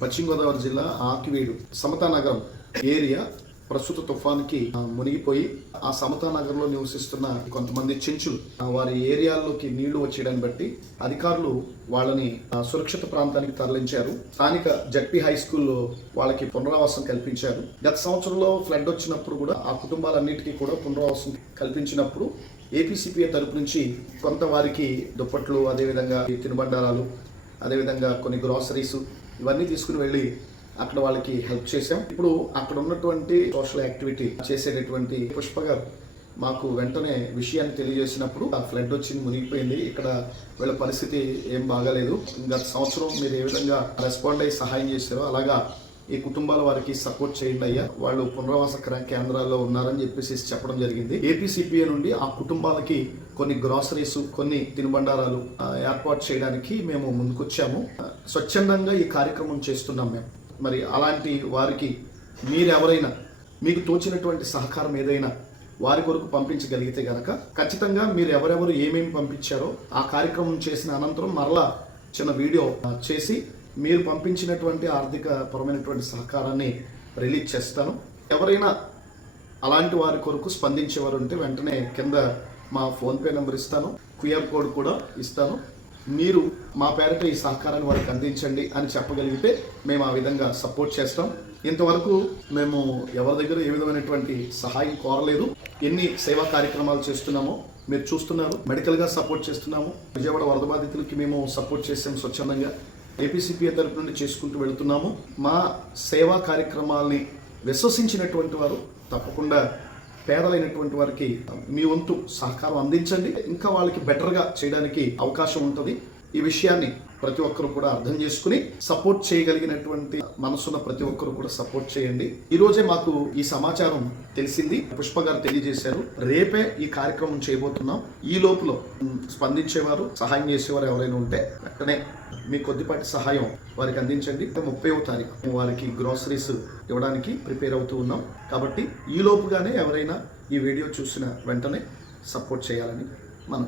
పశ్చిమ గోదావరి జిల్లా ఆకివీడు సమతానగరం ఏరియా ప్రస్తుత తుఫాన్కి మునిగిపోయి ఆ సమతానగరంలో నివసిస్తున్న కొంతమంది చెంచులు వారి ఏరియాల్లోకి నీళ్లు వచ్చేయడాన్ని బట్టి అధికారులు వాళ్ళని సురక్షిత ప్రాంతానికి తరలించారు. స్థానిక జడ్పీ హై స్కూల్లో వాళ్ళకి పునరావాసం కల్పించారు. గత సంవత్సరంలో ఫ్లడ్ వచ్చినప్పుడు కూడా ఆ కుటుంబాలన్నిటికీ కూడా పునరావాసం కల్పించినప్పుడు ఏపీసీపీఏ తరపు నుంచి కొంత వారికి దుప్పట్లు, అదేవిధంగా తినుబండారాలు, అదేవిధంగా కొన్ని గ్రాసరీస్ ఇవన్నీ తీసుకుని వెళ్ళి అక్కడ వాళ్ళకి హెల్ప్ చేశాం. ఇప్పుడు అక్కడ ఉన్నటువంటి సోషల్ యాక్టివిటీ చేసేటటువంటి పుష్ప గారు మాకు వెంటనే విషయాన్ని తెలియజేసినప్పుడు ఆ ఫ్లడ్ వచ్చి మునిగిపోయింది, ఇక్కడ వీళ్ళ పరిస్థితి ఏం బాగాలేదు, గత సంవత్సరం మీరు ఏ విధంగా రెస్పాండ్ అయ్యి సహాయం చేశారో అలాగా ఈ కుటుంబాల వారికి సపోర్ట్ చేయండి అయ్యా, వాళ్ళు పునరావాస కేంద్రాల్లో ఉన్నారని చెప్పడం జరిగింది. ఏపీసీపీఏ నుండి ఆ కుటుంబాలకి కొన్ని గ్రాసరీస్, కొన్ని తినుబండారాలు ఏర్పాటు చేయడానికి మేము ముందుకొచ్చాము. స్వచ్ఛందంగా ఈ కార్యక్రమం చేస్తున్నాం మేము. మరి అలాంటి వారికి మీరెవరైనా మీకు తోచినటువంటి సహకారం ఏదైనా వారి కొరకు పంపించగలిగితే గనక ఖచ్చితంగా మీరు ఎవరెవరు ఏమేమి పంపించారో ఆ కార్యక్రమం చేసిన అనంతరం మరలా చిన్న వీడియో చేసి మీరు పంపించినటువంటి ఆర్థిక పరమైనటువంటి సహకారాన్ని రిలీజ్ చేస్తాను. ఎవరైనా అలాంటి వారి కొరకు స్పందించేవారు ఉంటే వెంటనే కింద మా ఫోన్పే నెంబర్ ఇస్తాను, క్యూఆర్ కోడ్ కూడా ఇస్తాను. మీరు మా పేరిట ఈ సహకారాన్ని వారికి అందించండి అని చెప్పగలిగితే మేము ఆ విధంగా సపోర్ట్ చేస్తాం. ఇంతవరకు మేము ఎవరి దగ్గర ఏ విధమైనటువంటి సహాయం కోరలేదు. ఎన్ని సేవా కార్యక్రమాలు చేస్తున్నామో మీరు చూస్తున్నారు. మెడికల్గా సపోర్ట్ చేస్తున్నాము. విజయవాడ వరద బాధితులకి మేము సపోర్ట్ చేసాం స్వచ్ఛందంగా. ఏపీసీపీఏ తరపు నుండి చేసుకుంటూ వెళుతున్నాము. మా సేవా కార్యక్రమాల్ని విశ్వసించినటువంటి వారు తప్పకుండా పేదలైనటువంటి వారికి మీ వంతు సహకారం అందించండి. ఇంకా వాళ్ళకి బెటర్గా చేయడానికి అవకాశం ఉంటుంది. ఈ విషయాన్ని ప్రతి ఒక్కరు కూడా అర్థం చేసుకుని సపోర్ట్ చేయగలిగినటువంటి మనసున్న ప్రతి ఒక్కరు కూడా సపోర్ట్ చేయండి. ఈ రోజే మాకు ఈ సమాచారం తెలిసింది, పుష్ప గారు తెలియజేశారు. రేపే ఈ కార్యక్రమం చేయబోతున్నాం. ఈ లోపల స్పందించేవారు, సహాయం చేసేవారు ఎవరైనా ఉంటే వెంటనే మీ కొద్దిపాటి సహాయం వారికి అందించండి. 30వ తారీఖు వారికి గ్రాసరీస్ ఇవ్వడానికి ప్రిపేర్ అవుతూ ఉన్నాం. కాబట్టి ఈ లోపుగానే ఎవరైనా ఈ వీడియో చూసిన వెంటనే సపోర్ట్ చేయాలని మనం